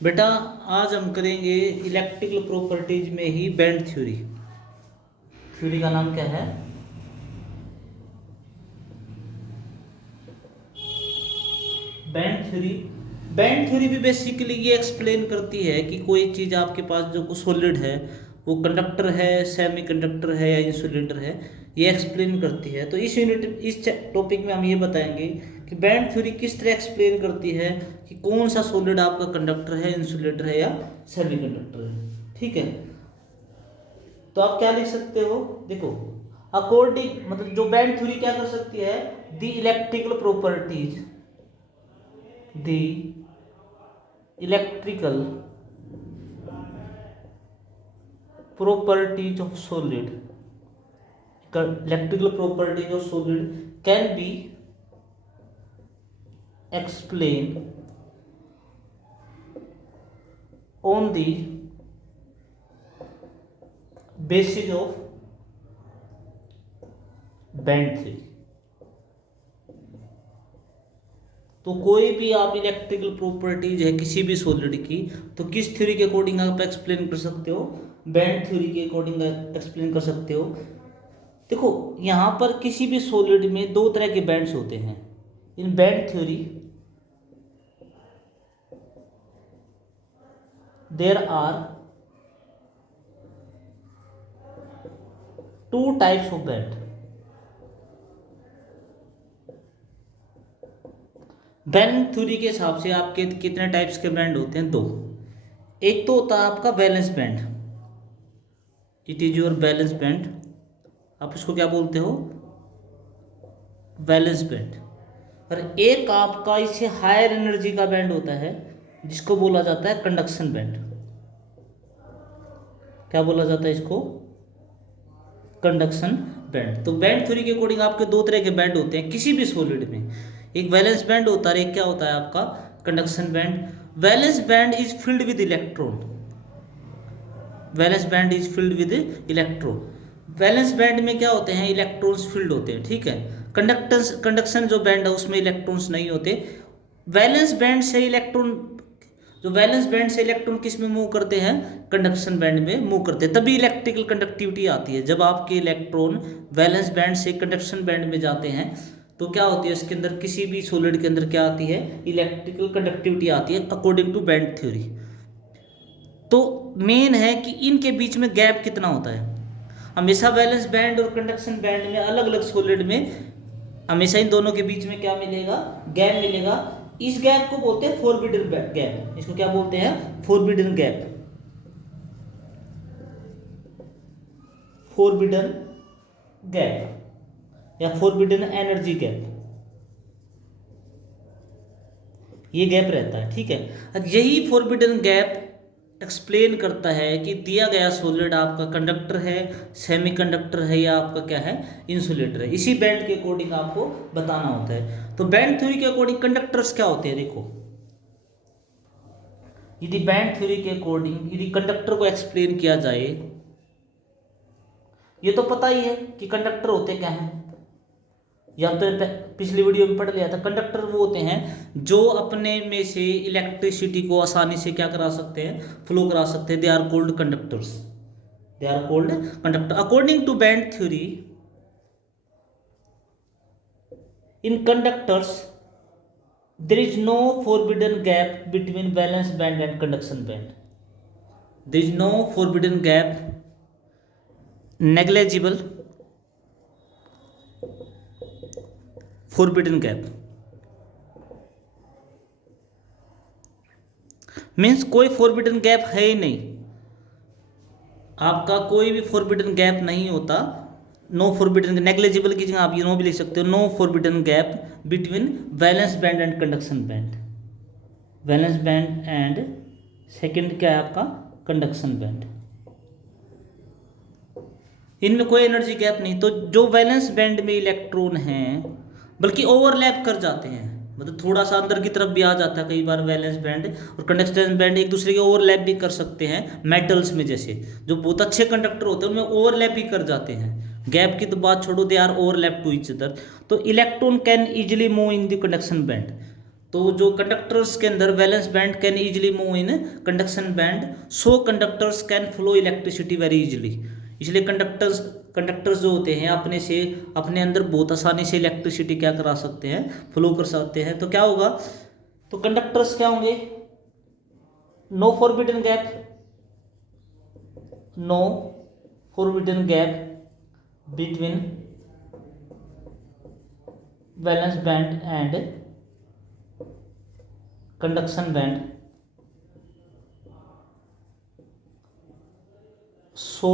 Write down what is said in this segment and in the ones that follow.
बेटा, आज हम करेंगे इलेक्ट्रिकल प्रॉपर्टीज में ही बैंड थ्योरी। थ्योरी का नाम क्या है? Band theory. बैंड थ्योरी भी बेसिकली ये एक्सप्लेन करती है कि कोई चीज़ आपके पास जो सॉलिड है वो कंडक्टर है, सेमी कंडक्टर है या इंसुलेटर है, ये एक्सप्लेन करती है। तो इस टॉपिक में हम ये बताएंगे कि बैंड थ्योरी किस तरह एक्सप्लेन करती है कि कौन सा सॉलिड आपका कंडक्टर है, इंसुलेटर है या सेमी कंडक्टर है। ठीक है, तो आप क्या लिख सकते हो? देखो, अकॉर्डिंग मतलब जो बैंड थ्योरी क्या कर सकती है, the electrical properties, the electrical properties of solid, electrical properties of solid can be explained on the basis of band theory। तो कोई भी आप इलेक्ट्रिकल प्रॉपर्टीज है किसी भी सॉलिड की, तो किस थ्योरी के अकॉर्डिंग आप एक्सप्लेन कर सकते हो? बैंड थ्योरी के अकॉर्डिंग एक्सप्लेन कर सकते हो। देखो, यहाँ पर किसी भी सॉलिड में दो तरह के बैंड्स होते हैं। In band theory there are two types of band. Band theory के हिसाब से आपके कितने टाइप्स के बैंड होते हैं? दो। एक तो होता है आपका balance band, it is your balance band. आप इसको क्या बोलते हो? Balance band. और एक आपका इससे हायर एनर्जी का बैंड होता है जिसको बोला जाता है कंडक्शन बैंड। क्या बोला जाता है इसको? Conduction band. तो बैंड थ्योरी के अकॉर्डिंग आपके दो तरह के बैंड होते हैं किसी भी सॉलिड में। एक वैलेंस बैंड होता है, एक क्या होता है आपका? Conduction band. Valence band is filled with electron. Valence band is filled with electron. Valence band में क्या होते हैं? इलेक्ट्रॉन्स फिल्ड होते हैं। ठीक है, कंडक्शन जो बैंड है उसमें इलेक्ट्रॉन्स नहीं होते। वैलेंस बैंड से इलेक्ट्रॉन, जो वैलेंस बैंड से इलेक्ट्रॉन किस में मूव करते हैं? कंडक्शन बैंड में मूव करते हैं। तभी इलेक्ट्रिकल कंडक्टिविटी आती है। जब आपके इलेक्ट्रॉन वैलेंस बैंड से कंडक्शन बैंड में जाते हैं तो क्या होती है, इसके अंदर किसी भी सॉलिड के अंदर क्या आती है? इलेक्ट्रिकल कंडक्टिविटी आती है अकॉर्डिंग टू बैंड थ्योरी। तो मेन है कि इनके बीच में गैप कितना होता है। हमेशा वैलेंस बैंड और कंडक्शन बैंड में, अलग अलग सॉलिड में, हमेशा इन दोनों के बीच में क्या मिलेगा? गैप मिलेगा। इस गैप को बोलते हैं फॉरबिडन गैप। इसको क्या बोलते हैं? Forbidden gap. फॉरबिडन गैप या फॉरबिडन एनर्जी गैप, ये गैप रहता है। ठीक है, अब यही फॉरबिडन गैप एक्सप्लेन करता है कि दिया गया सॉलिड आपका कंडक्टर है, सेमीकंडक्टर है या आपका क्या है? इंसुलेटर है। इसी बैंड के अकॉर्डिंग आपको बताना होता है। तो बैंड थ्योरी के अकॉर्डिंग कंडक्टर्स क्या होते हैं? देखो, यदि बैंड थ्योरी के अकॉर्डिंग यदि कंडक्टर को एक्सप्लेन किया जाए, ये तो पता ही है कि कंडक्टर होते क्या हैं, या तो पिछली वीडियो में पढ़ लिया था। कंडक्टर वो होते हैं जो अपने में से इलेक्ट्रिसिटी को आसानी से क्या करा सकते हैं? फ्लो करा सकते हैं। They are called conductors. They are called conductor. According to band theory, in conductors there is no forbidden gap between valence band and conduction band. There is no forbidden gap, negligible forbidden gap means कोई forbidden gap है ही नहीं। आपका कोई भी forbidden gap नहीं होता। No forbidden, negligible की जगह आप ये नो भी लिख सकते हो। No forbidden gap between valence band and conduction band. Valence band and second क्या है आपका? Conduction band. इनमें कोई एनर्जी गैप नहीं। तो जो वैलेंस बैंड में इलेक्ट्रॉन हैं बल्कि ओवरलैप कर जाते हैं, मतलब थोड़ा सा अंदर की तरफ भी आ जाता है कई बार वैलेंस बैंड और कंडक्शन बैंड एक दूसरे के ओवरलैप भी कर सकते हैं। मेटल्स में जैसे जो बहुत अच्छे कंडक्टर होते हैं उनमें ओवरलैप भी कर जाते हैं। गैप की तो बात छोड़ो, they are overlap to each other. तो electron can easily move in the conduction band. तो जो कंडक्टर्स के अंदर valence band can easily move in conduction band, so conductors can flow electricity very easily. इसलिए कंडक्टर्स जो होते हैं अपने अंदर बहुत आसानी से इलेक्ट्रिसिटी क्या करा सकते हैं, फ्लो कर सकते हैं। तो क्या होगा, तो कंडक्टर्स क्या होंगे, no forbidden gap, no forbidden gap between valence band and conduction band, so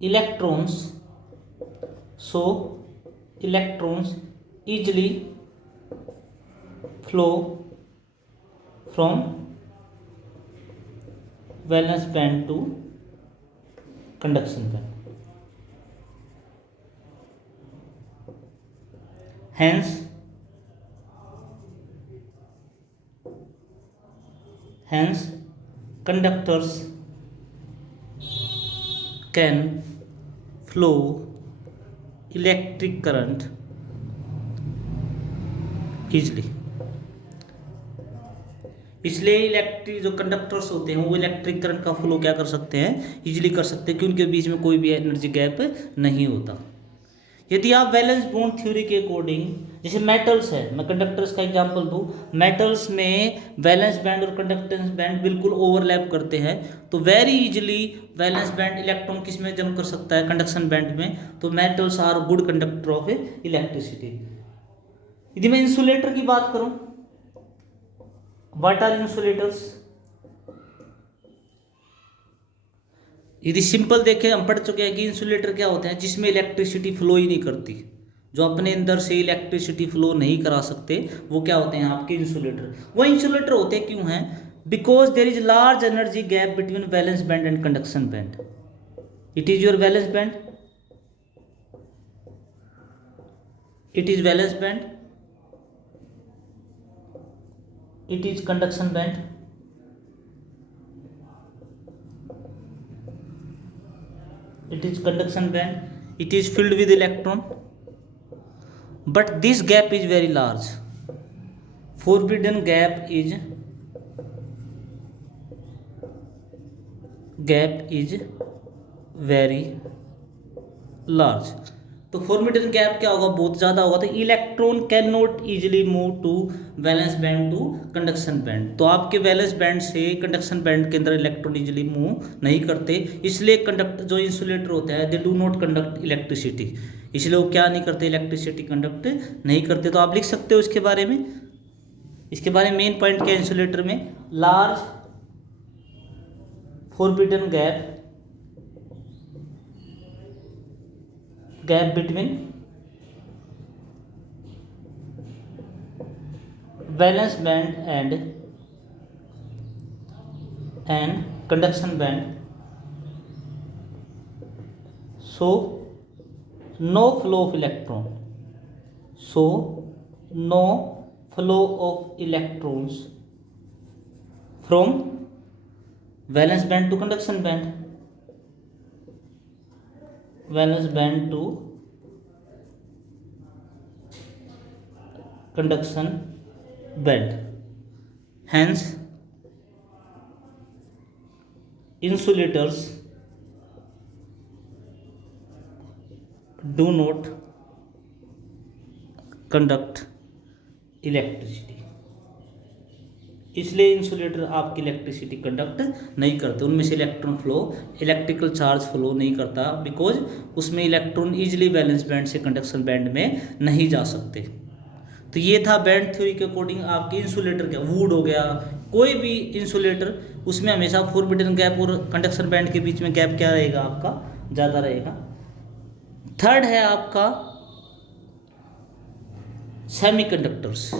electrons easily flow from valence band to conduction band. Hence conductors can flow electric current easily। इसलिए इलेक्ट्रिक जो conductors होते हैं वो electric current का flow क्या कर सकते हैं, इजीली कर सकते हैं, क्योंकि उनके बीच में कोई भी एनर्जी गैप नहीं होता। यदि आप वैलेंस बॉन्ड थ्योरी के अकॉर्डिंग, जैसे मेटल्स है, मैं कंडक्टर्स का एग्जांपल दूं, मेटल्स में वैलेंस बैंड और कंडक्टेंस बैंड बिल्कुल ओवरलैप करते हैं, तो very easily valence band electron किस में जंप कर सकता है, कंडक्शन बैंड में। तो metals are good conductor of electricity. यदि मैं इंसुलेटर की बात करूं, व्हाट आर इंसुलेटर्स, यदि सिंपल देखें, हम पढ़ चुके हैं कि इंसुलेटर क्या होते हैं, जिसमें इलेक्ट्रिसिटी फ्लो ही नहीं करती, जो अपने अंदर से इलेक्ट्रिसिटी फ्लो नहीं करा सकते, वो क्या होते हैं आपके इंसुलेटर। वो इंसुलेटर होते क्यों हैं, because there is large energy gap between valence band and conduction band. It is your valence band, it is valence band, it is conduction band. It is conduction band, it is filled with electron, but this gap is very large. Forbidden gap is very large। तो forbidden gap क्या होगा, बहुत ज़्यादा होगा। तो electron can not easily move to valence band to conduction band. तो आपके valence band से कंडक्शन बैंड के अंदर इलेक्ट्रॉन ईजिली मूव नहीं करते, इसलिए कंडक्ट जो इंसुलेटर होता है they do not conduct electricity, इसलिए वो क्या नहीं करते, इलेक्ट्रिसिटी कंडक्ट नहीं करते। तो आप लिख सकते हो इसके बारे में, इसके बारे में मेन पॉइंट क्या है इंसुलेटर में, large forbidden gap between valence band and conduction band, so no flow of electron, so no flow of electrons from valence band to conduction band, valence band to conduction band। Hence insulators do not conduct electricity, इसलिए insulator आपकी electricity conduct नहीं करते, उनमें से electron flow, electrical charge flow नहीं करता, because उसमें electron easily valence band से कंडक्शन बैंड में नहीं जा सकते। तो ये था बैंड थ्योरी के अकॉर्डिंग आपके इंसुलेटर क्या, वुड हो गया, कोई भी इंसुलेटर, उसमें हमेशा फॉरबिडन गैप और कंडक्शन बैंड के बीच में गैप क्या रहेगा आपका, ज़्यादा रहेगा। थर्ड है आपका सेमीकंडक्टर्स।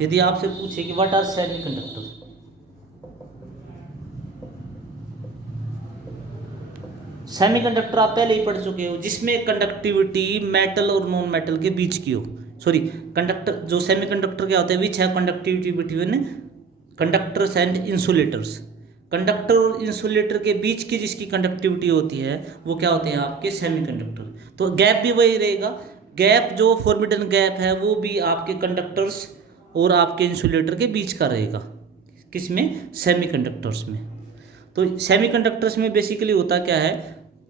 यदि आपसे पूछे कि व्हाट आर सेमीकंडक्टर, सेमीकंडक्टर आप पहले ही पढ़ चुके हो, जिसमें कंडक्टिविटी मेटल और नॉन मेटल के बीच की हो। सॉरी, कंडक्टर जो सेमीकंडक्टर क्या होते हैं, विच है conductivity between conductors and insulators. Conductor और इंसुलेटर के बीच की जिसकी कंडक्टिविटी होती है वो क्या होते हैं आपके सेमीकंडक्टर। तो गैप भी वही रहेगा, गैप जो फॉरबिडन गैप है वो भी आपके कंडक्टर्स और आपके इंसुलेटर के बीच का रहेगा। किसमें? सेमीकंडक्टर्स में। तो सेमीकंडक्टर्स में बेसिकली होता क्या है,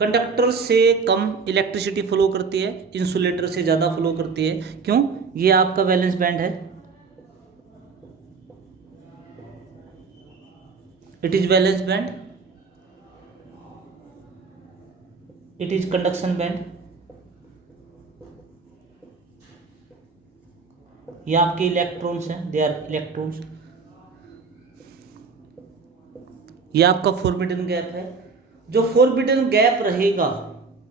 कंडक्टर से कम इलेक्ट्रिसिटी फ्लो करती है, इंसुलेटर से ज़्यादा फ्लो करती है। क्यों? ये आपका वैलेंस बैंड है, it is valence band, it is conduction band. ये आपके इलेक्ट्रॉन्स हैं, दे आर इलेक्ट्रॉन्स। ये आपका फॉरबिडन गैप है। जो फॉरबिडन गैप रहेगा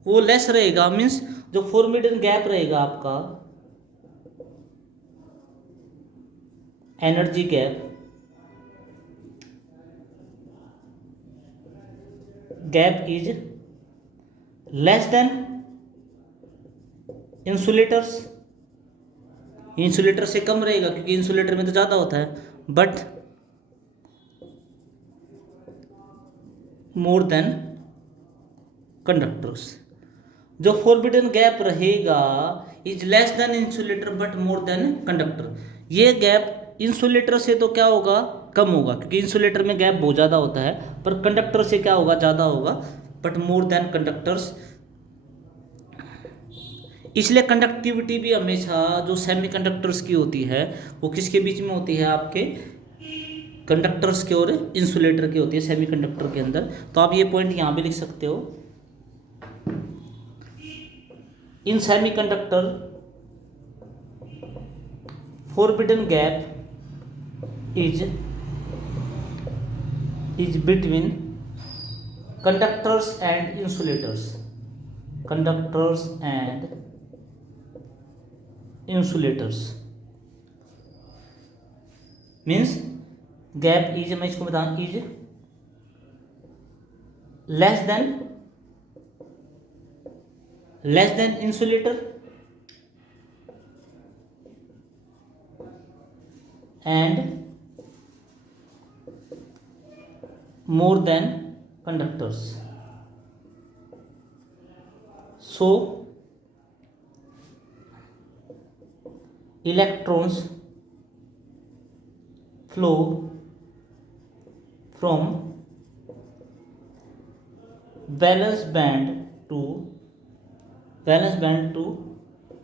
वो लेस रहेगा, मीन्स जो फॉरबिडन गैप रहेगा आपका energy gap, gap is less than insulators. Insulator से कम रहेगा क्योंकि इंसुलेटर में तो ज़्यादा होता है, बट मोर देन कंडक्टर्स। जो फॉरबिडन गैप रहेगा is less than insulator but more than conductor. ये गैप इंसुलेटर से तो क्या होगा, कम होगा, क्योंकि इंसुलेटर में गैप बहुत ज़्यादा होता है, पर कंडक्टर से क्या होगा, ज़्यादा होगा, बट मोर देन कंडक्टर्स। इसलिए कंडक्टिविटी भी हमेशा जो सेमीकंडक्टर्स की होती है वो किसके बीच में होती है, आपके कंडक्टर्स के और इंसुलेटर की होती है सेमीकंडक्टर के अंदर। तो आप ये पॉइंट यहाँ भी लिख सकते हो, इन semiconductor forbidden gap is between conductors and insulators, conductors and insulators means gap is, मैं इसको बताऊं, is less than insulator and more than conductors. So electrons flow from valence band to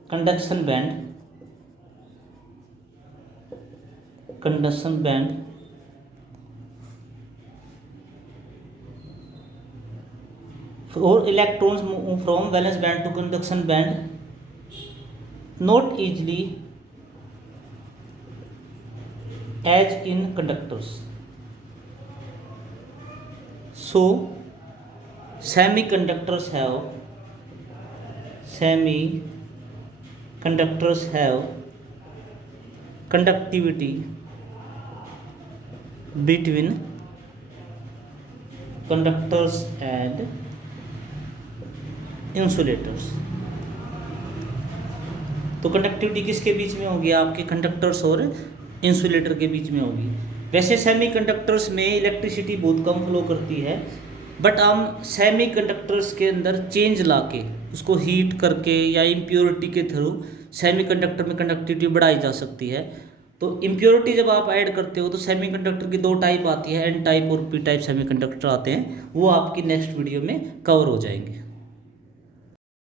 conduction band, or electrons move from valence band to conduction band not easily as in conductors. So semiconductors have conductivity between conductors and insulators. तो conductivity किसके बीच में होगी, आपके conductors और insulator के बीच में होगी। वैसे सेमीकंडक्टर्स में इलेक्ट्रिसिटी बहुत कम फ्लो करती है, बट हम सेमीकंडक्टर्स के अंदर चेंज लाके उसको हीट करके या इम्प्योरिटी के थ्रू सेमीकंडक्टर में कंडक्टिविटी बढ़ाई जा सकती है। तो इम्प्योरिटी जब आप ऐड करते हो तो सेमीकंडक्टर की दो टाइप आती है, एन टाइप और पी टाइप सेमीकंडक्टर आते हैं, वो आपकी नेक्स्ट वीडियो में कवर हो जाएंगे।